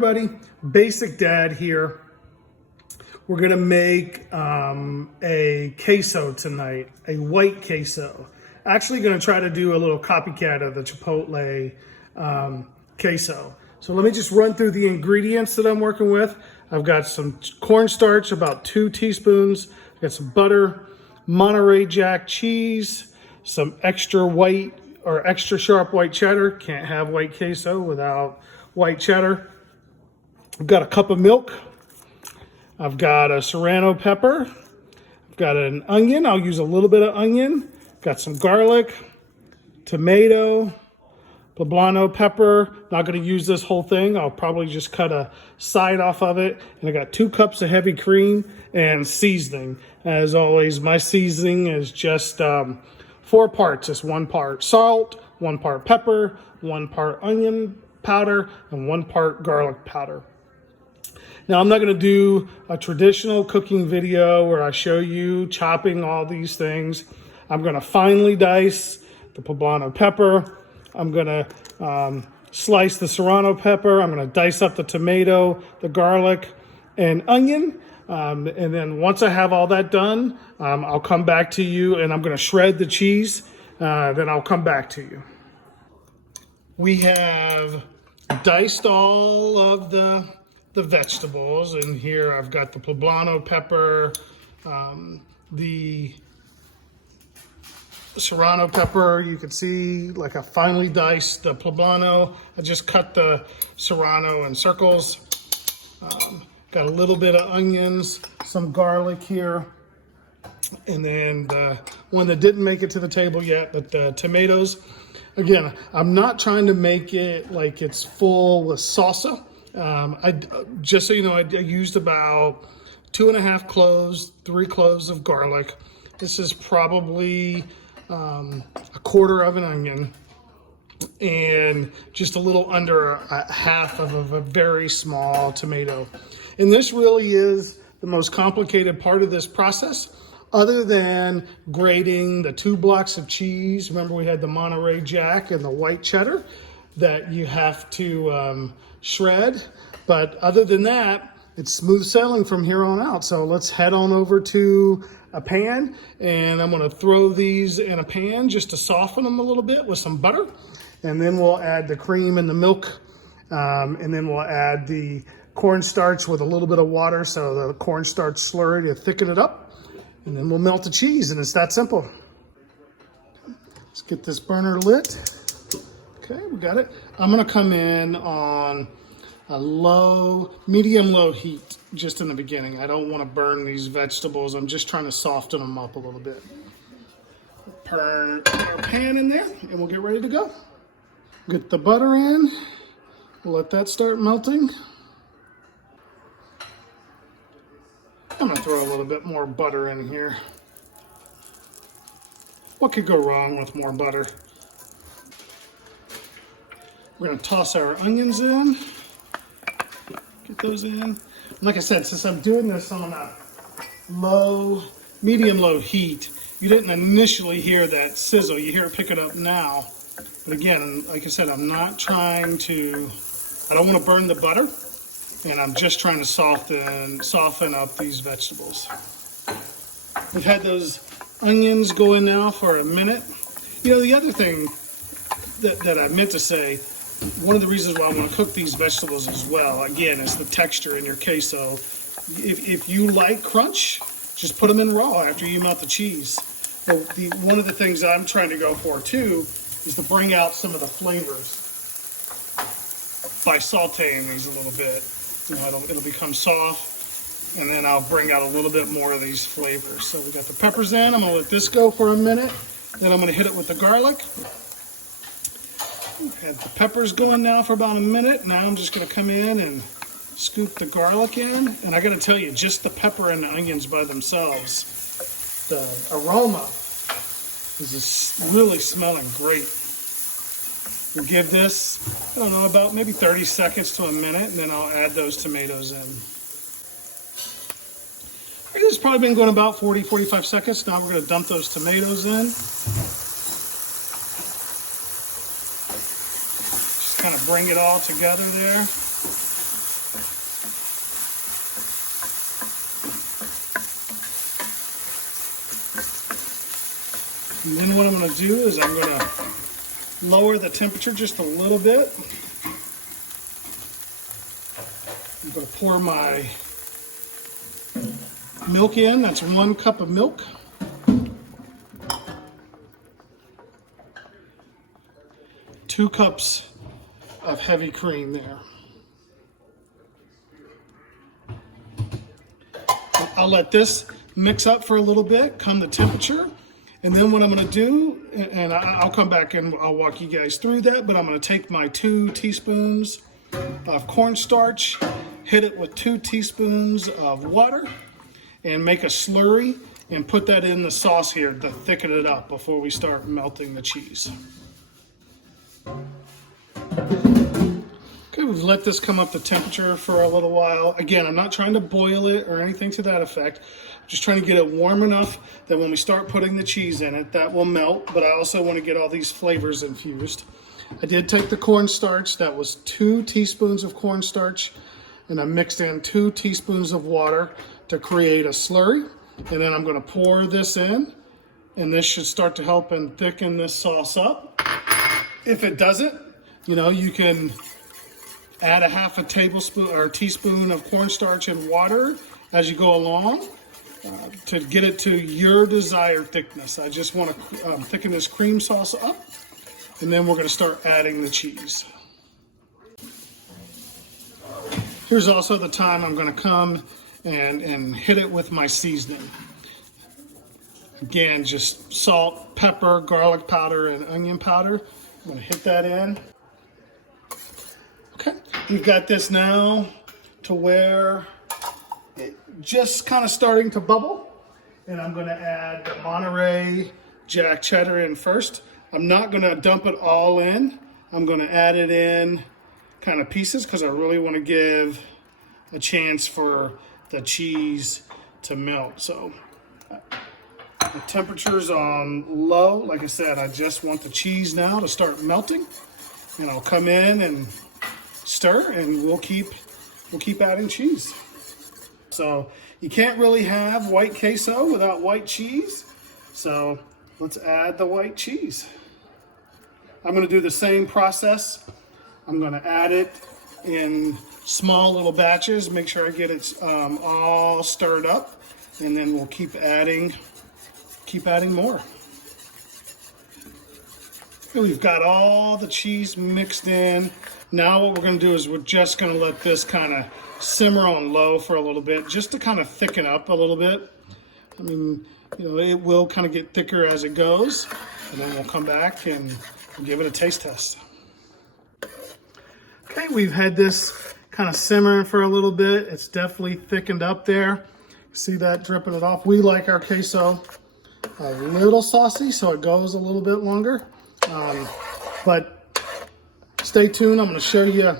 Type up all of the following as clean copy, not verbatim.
everybody, Basic Dad here. We're gonna make a queso tonight, a white queso. Actually gonna try to do a little copycat of the Chipotle queso. So let me just run through the ingredients that I'm working with. I've got some cornstarch, about 2 teaspoons. I've got some butter, Monterey Jack cheese, some extra white or extra sharp white cheddar. Can't have white queso without white cheddar. I've got a cup of milk. I've got a serrano pepper. I've got an onion. I'll use a little bit of onion. Got some garlic, tomato, poblano pepper. Not going to use this whole thing. I'll probably just cut a side off of it. And I got 2 cups of heavy cream and seasoning. As always, my seasoning is just 4 parts. It's 1 part salt, 1 part pepper, 1 part onion powder, and 1 part garlic powder. Now, I'm not going to do a traditional cooking video where I show you chopping all these things. I'm going to finely dice the poblano pepper. I'm going to slice the serrano pepper. I'm going to dice up the tomato, the garlic, and onion. And then once I have all that done, I'll come back to you, and I'm going to shred the cheese. Then I'll come back to you. We have diced all of the vegetables, and here I've got the poblano pepper, the serrano pepper. You can see like I finely diced the poblano. I just cut the serrano in circles. Got a little bit of onions, some garlic here, and then the one that didn't make it to the table yet, but the tomatoes. Again, I'm not trying to make it like it's full with salsa. Just so you know, I used about 2½ cloves, 3 cloves of garlic. This is probably a quarter of an onion, and just a little under a half of a very small tomato. And this really is the most complicated part of this process, other than grating the 2 blocks of cheese. Remember, we had the Monterey Jack and the white cheddar that you have to shred. But other than that, it's smooth sailing from here on out. So let's head on over to a pan, and I'm gonna throw these in a pan just to soften them a little bit with some butter. And then we'll add the cream and the milk, and then we'll add the cornstarch with a little bit of water, so the cornstarch slurry to thicken it up. And then we'll melt the cheese, and it's that simple. Let's get this burner lit. Okay, we got it. I'm gonna come in on a medium-low heat just in the beginning. I don't want to burn these vegetables. I'm just trying to soften them up a little bit. Put our pan in there, and we'll get ready to go. Get the butter in. We'll let that start melting. I'm gonna throw a little bit more butter in here. What could go wrong with more butter? We're gonna toss our onions in. Get those in. Like I said, since I'm doing this on a medium-low heat, you didn't initially hear that sizzle. You hear it pick it up now. But again, like I said, I'm not trying to, I don't want to burn the butter, and I'm just trying to soften up these vegetables. We've had those onions go in now for a minute. You know, the other thing that I meant to say, one of the reasons why I want to cook these vegetables as well, again, is the texture in your queso. If you like crunch, just put them in raw after you melt the cheese. But one of the things that I'm trying to go for too is to bring out some of the flavors by sauteing these a little bit. You know, it'll become soft, and then I'll bring out a little bit more of these flavors. So we got the peppers in. I'm going to let this go for a minute. Then I'm going to hit it with the garlic. Have the peppers going now for about a minute. Now I'm just going to come in and scoop the garlic in. And I got to tell you, just the pepper and the onions by themselves, the aroma is just really smelling great. We'll give this, I don't know, about maybe 30 seconds to a minute, and then I'll add those tomatoes in. This has probably been going about 40-45 seconds. Now we're going to dump those tomatoes in. Just kind of bring it all together there. And then what I'm going to do is I'm going to lower the temperature just a little bit. I'm going to pour my milk in. That's 1 cup of milk. 2 cups of heavy cream there. I'll let this mix up for a little bit, come to temperature, and then what I'm going to do, and I'll come back and I'll walk you guys through that, but I'm going to take my 2 teaspoons of cornstarch, hit it with 2 teaspoons of water, and make a slurry, and put that in the sauce here to thicken it up before we start melting the cheese. Okay, we've let this come up to temperature for a little while. Again, I'm not trying to boil it or anything to that effect. I'm just trying to get it warm enough that when we start putting the cheese in it, that will melt, but I also want to get all these flavors infused. I did take the cornstarch, that was 2 teaspoons of cornstarch, and I mixed in 2 teaspoons of water to create a slurry. And then I'm going to pour this in, and this should start to help and thicken this sauce up. If it doesn't, you can add a half a tablespoon or teaspoon of cornstarch and water as you go along to get it to your desired thickness. I just want to thicken this cream sauce up, and then we're going to start adding the cheese. Here's also the time I'm going to come and hit it with my seasoning. Again, just salt, pepper, garlic powder, and onion powder. I'm going to hit that in. Okay, we've got this now to where it just kind of starting to bubble. And I'm going to add the Monterey Jack Cheddar in first. I'm not going to dump it all in. I'm going to add it in kind of pieces because I really want to give a chance for the cheese to melt. So the temperature's on low. Like I said, I just want the cheese now to start melting, and I'll come in and stir, and we'll keep adding cheese. So you can't really have white queso without white cheese. So let's add the white cheese. I'm going to do the same process. I'm going to add it in small little batches, make sure I get it all stirred up, and then we'll keep adding more. Okay, we've got all the cheese mixed in. Now what we're going to do is we're just going to let this kind of simmer on low for a little bit, just to kind of thicken up a little bit. I mean, it will kind of get thicker as it goes, and then we'll come back and give it a taste test. Okay, we've had this kind of simmering for a little bit. It's definitely thickened up there. See that dripping it off? We like our queso a little saucy, so it goes a little bit longer. But stay tuned. I'm going to show you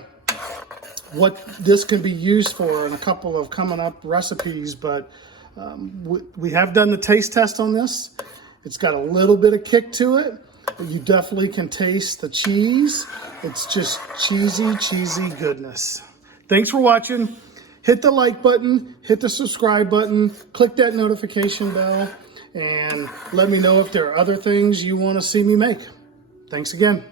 what this can be used for in a couple of coming up recipes. But we have done the taste test on this. It's got a little bit of kick to it. You definitely can taste the cheese. It's just cheesy goodness. Thanks for watching. Hit the like button, hit the subscribe button, click that notification bell, and let me know if there are other things you want to see me make. Thanks again.